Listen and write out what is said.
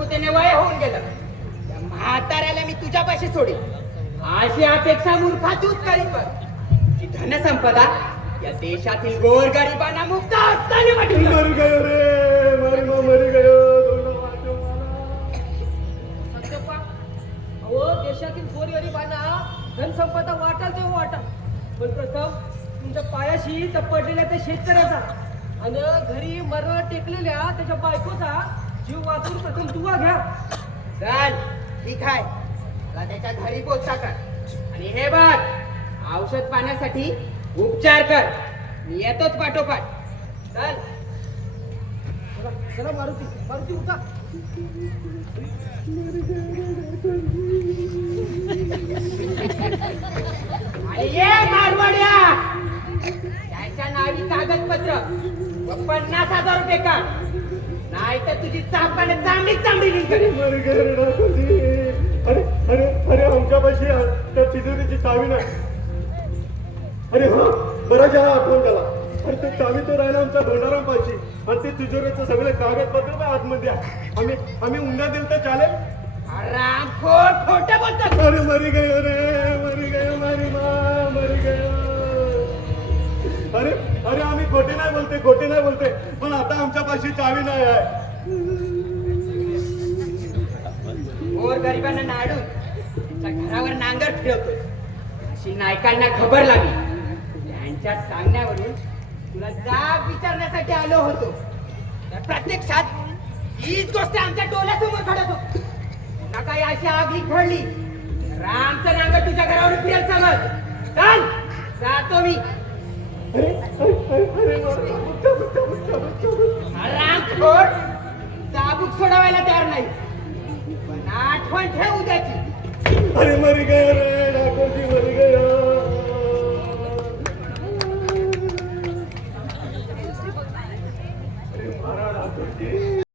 संपुतेने वय होऊन गेलं. त्या म्हाताऱ्याला मी तुझ्यापाशी सोडेल अशी अपेक्षा मूर्खा तूच करीत की धनसंपदा या देशातील गोरगरिबांना मुक्त असताना म्हटली मर गयो रे मर मा मर गयो दोन वाटो मला. सत्यप्पा अहो देशातील गोरगरिबांना धनसंपदा वाटाल तेव्हा वाटा पण प्रथम तुमच्या पायाशी तर पडलेल्या त्या शेतकऱ्याचा आणि घरी मरण टेकलेल्या त्याच्या बायकोचा जीव वाचून प्रथम दुवा घ्या. चल ठीक आहे. मला त्याच्या घरी पोचता कर. आणि हे बघ औषध पाण्यासाठी उपचार कर. मी येतोच पाठोपाठ. चल. चला चला मारुती मारुती उठा. आणि ये मारवाड्या! त्याच्या नावी कागदपत्र व पन्नास हजार रुपये काढ. नाही तर तुझी चापाने चांगली चांगली निघेल. अरे अरे अरे आमच्यापाशी त्या तिजोरीची चावी नाही. अरे हा बराच वेळा आठवण झाला. अरे ते चावी तो राहिला आमच्या धोंडारामपाशी आणि ते तिजोरीचं सगळे कागदपत्र पण आतमध्ये आहे. आम्ही आम्ही उंडा दिल तर चालेल. राम खोट खोट बोलतात अरे मरी गयो रे खोटी नाही बोलते खोटी नाही बोलते. पण आता आमच्या पाशी चावी नाही आहे. मोर गरिबांना नाडून घरावर नांगर फिरवतो अशी नायकांना खबर लागली. त्यांच्या सांगण्यावरून तुला जाब विचारण्यासाठी आलो होतो. तर प्रत्यक्षात हीच गोष्ट आमच्या डोळ्यासमोर घडत. होती पुन्हा काही अशी आगली घडली रामचं नांगर तुझ्या घरावर फिरेल समज. चल जातो मी. चाबूक सोडवायला तयार नाही. पण आठवण ठेव उद्याची मरी गय रे मरी गय. अरे